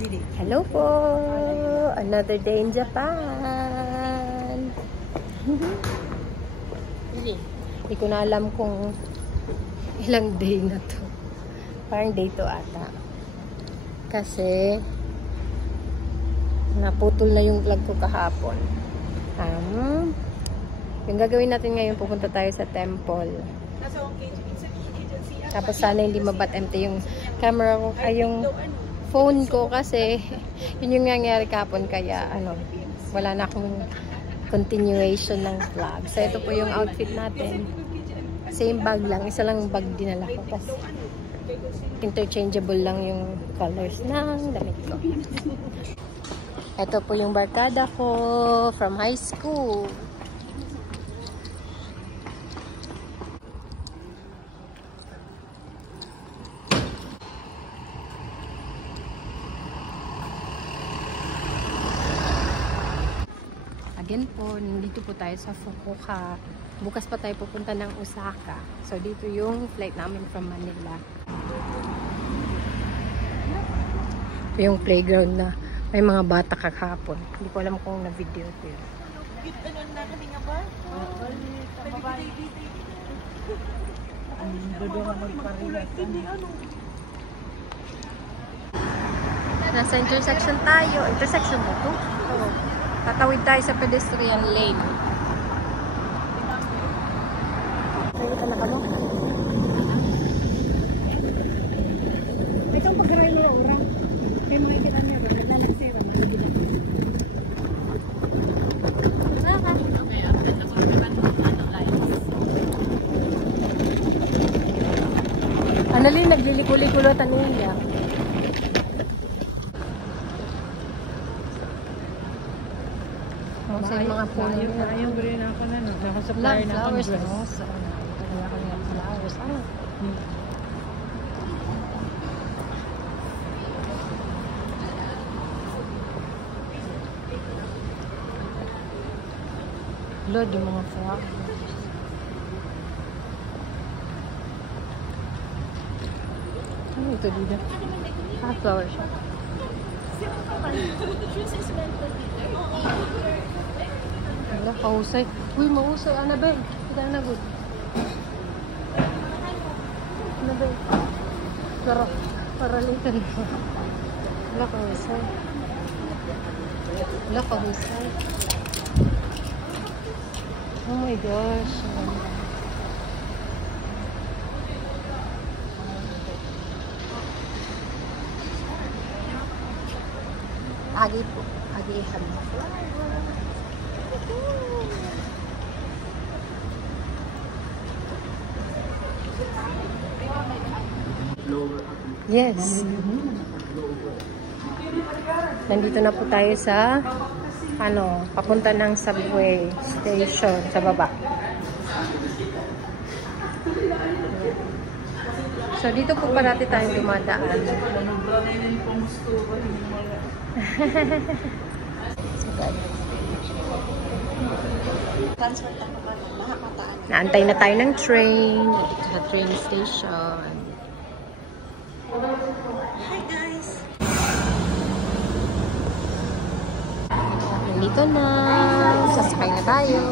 Hello po! Another day in Japan! Hindi ko na alam kung ilang day na to. Parang day to ata. Kasi naputol na yung vlog ko kahapon. Yung gagawin natin ngayon, pupunta tayo sa temple. Tapos sana hindi mabat empty yung camera ko, ay yung phone ko kasi yun yung nangyari kahapon, kaya wala na akong continuation ng vlog. So ito po yung outfit natin. Same bag lang, isa lang bag dinala ko kasi interchangeable lang yung colors ng damit ko. Ito po yung barkada ko from high school. Again po, nandito po tayo sa Fukuoka. Bukas pa tayo pupunta ng Osaka. So, dito yung flight namin from Manila. Yung playground na may mga bata kakapon. Hindi ko alam kung na-video ko yun. Nasa intersection tayo. Intersection ba ito? Oo. Tatawid tayo sa pedestrian lane. Nakita na ka mo? Itong pagkaroon na orang. May mga kita niya. Ganda lang siya. Mga gina. Analin, nagliliko-likulo tanin niya. Sa mga puno niya. Ayaw rin ako na. Nakasupply na akong dress. Flowers. Lord, yung mga flowers. Ano ito dito? Flower shop. Wala, kahusay. Uy, mahusay. Annabel. Kita na good. Annabel. Para later. Wala, kahusay. Wala, kahusay. Oh my gosh. Agi po. Agihan mo. Yes. Nandito na po tayo sa papunta ng subway station sa baba. So dito po parati tayong dumadaan. Naantay na tayo ng train dito sa train station. Hi guys! Nandito na. Sasakay na tayo.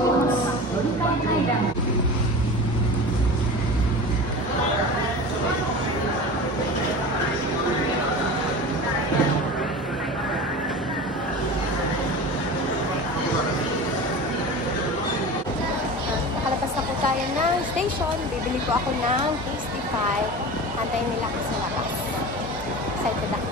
Nakalabas na po tayo ng station. Bibili po ako ng Tasty 5. Antayin nila ako sa labas. Excited ako.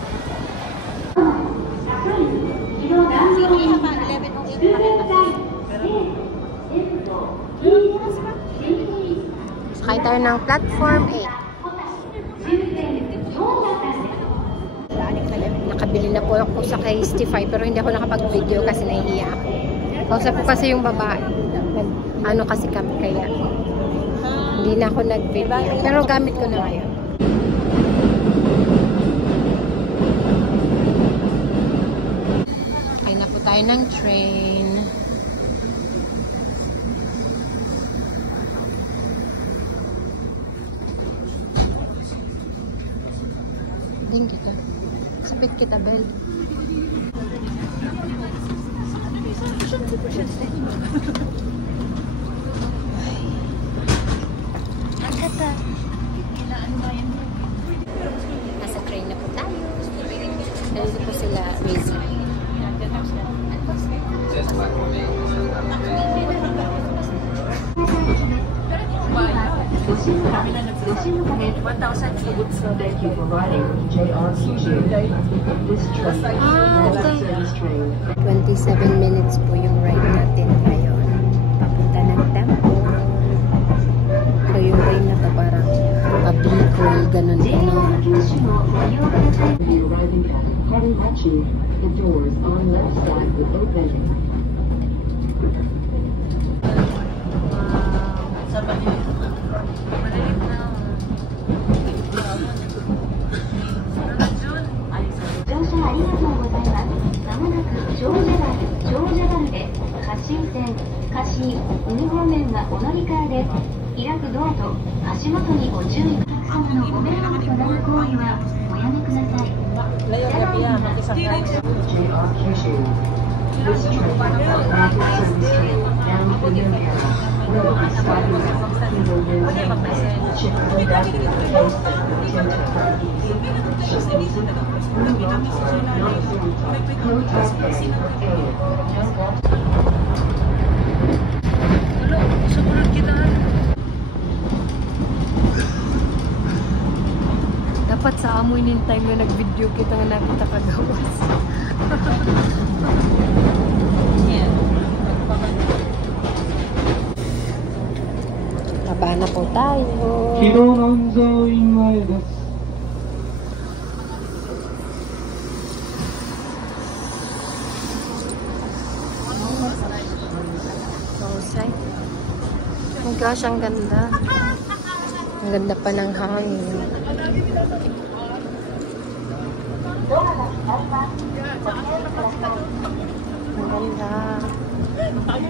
Sakay tayo ng platform 8. Nakabili na po ako sa Tastify pero hindi ako nakapag-video kasi nahihiya ako. Kausap ko kasi yung babae. Kasi kami kaya hindi na ako nag-video. Pero gamit ko na ngayon. Sakay na po tayo ng train. Din dito. Sa Lapit kita, Bel. Nasa train na po tayo. Nandito po sila, Razy. Thank you for riding JRCG. This train is 27 minutes po yung ride natin ngayon. Papunta ng temple. So yung ride na to parang Bicol, ganun ganun. Arriving at Harihachi, the doors on left side will open. This train rapid service train bound for Yokohama will be stopping at Hiroyuki, Chicago, Dapat sa amoy nin time na nag-video kita nga nakita kagawas. Baba na po tayo. Sausay. Oh my gosh, ang ganda. Ang ganda pa ng hangin. Ang ganda.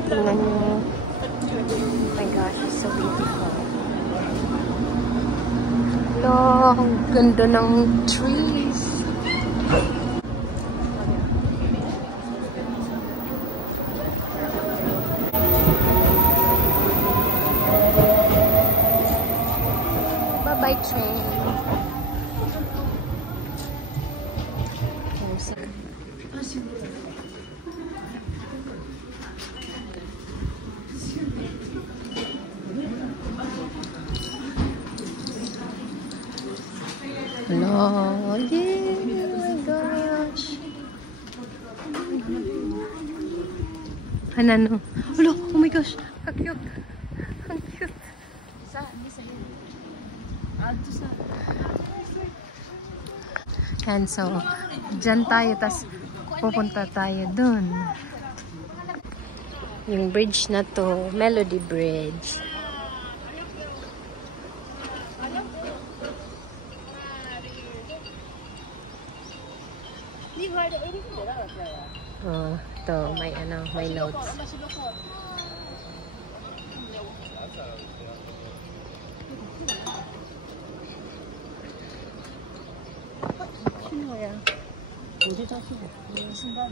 Tingnan nyo. Oh my gosh, it's so beautiful. Hello, ang ganda ng trees. Bye-bye, train. Hello, yeah, oh my gosh. Ano? Hello, oh my gosh, how cute. How cute. And so, dyan tayo, tas pupunta tayo dun. Yung bridge na to, Melody Bridge. Oh, to may ano, may notes. Sino kaya? Hindi tayo. Simba.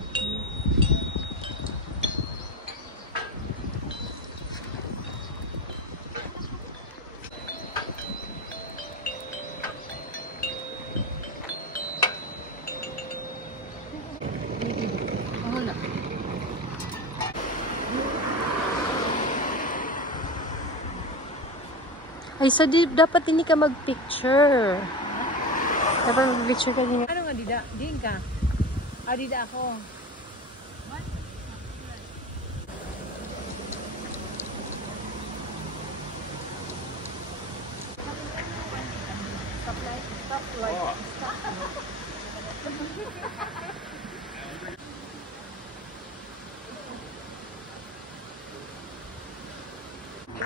Ay, so dapat hindi ka mag-picture. Dapat mag-picture ka din. Ano nga, Dida? Diin ka. Ah, Dida ako.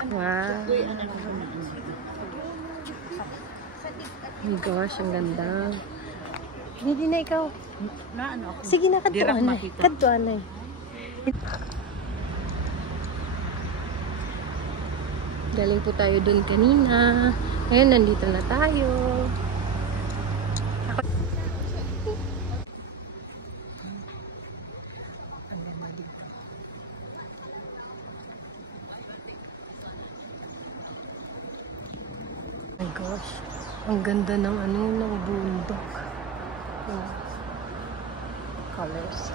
Wow. Oh my gosh, ang ganda. Hindi na ikaw. Na ano ako? Sige na, kadtuan na. Kadtuan na. Galing po tayo dun kanina. Ngayon, nandito na tayo. Ang ganda ng ano, ng bundok. Yung colors.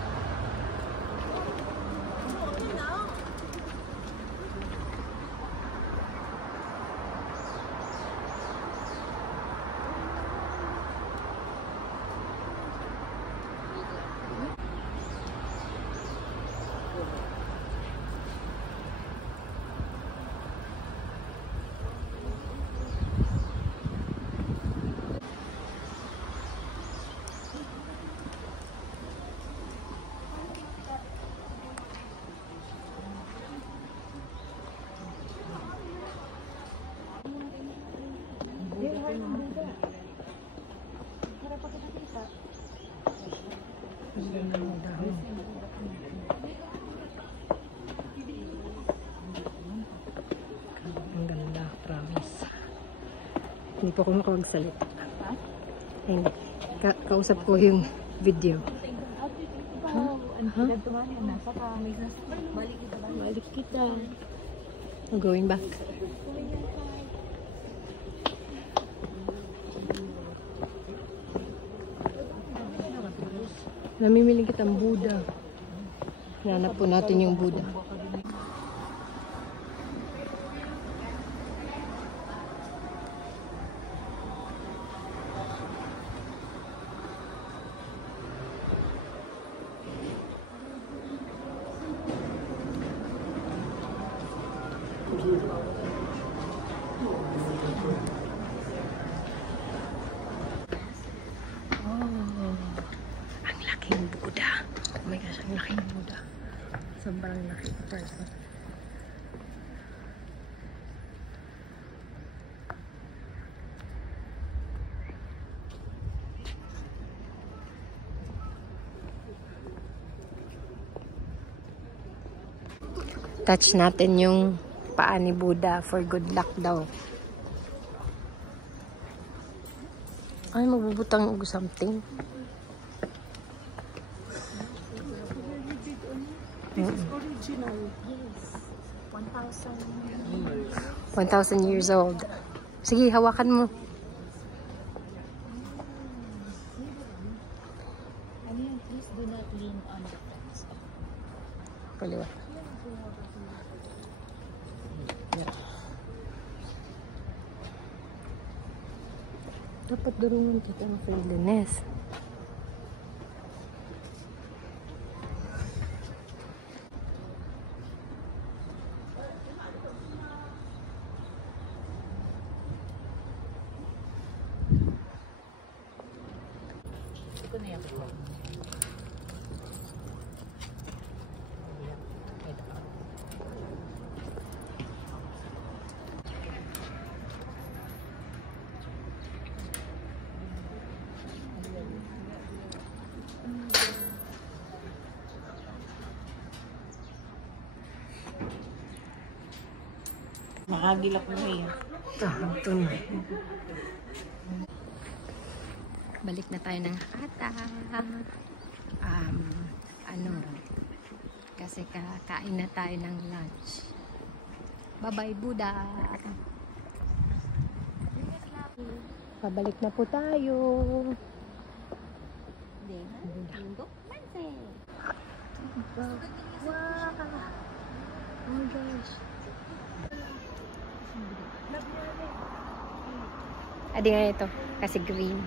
Ang ganda, promise. Hindi pa ako makapagsalita. Hindi. Kausap ko yung video. Balik kita. I'm going back. Namimili kitang Buddha. Hanap po natin yung Buddha. Ang laking Buddha. Oh my gosh, ang laking Buddha. Sobrang laki person. Touch natin yung paa ni Buddha for good luck daw. Ay, magbubutang o something. This is original. Yes. 1,000 years old. Sige, hawakan mo. Please do not lean on the fence. Kaliwa. Dapat durungan kita ng friendliness. Ito na yan. Makagilak mo eh. Ito na. Balik na tayo ng Hakata. Kasi kakain na tayo ng lunch. Bye-bye, Buddha! Pabalik na po tayo. Linggo? Manse! Wow! Oh my gosh! Adi nga ito, kasi green.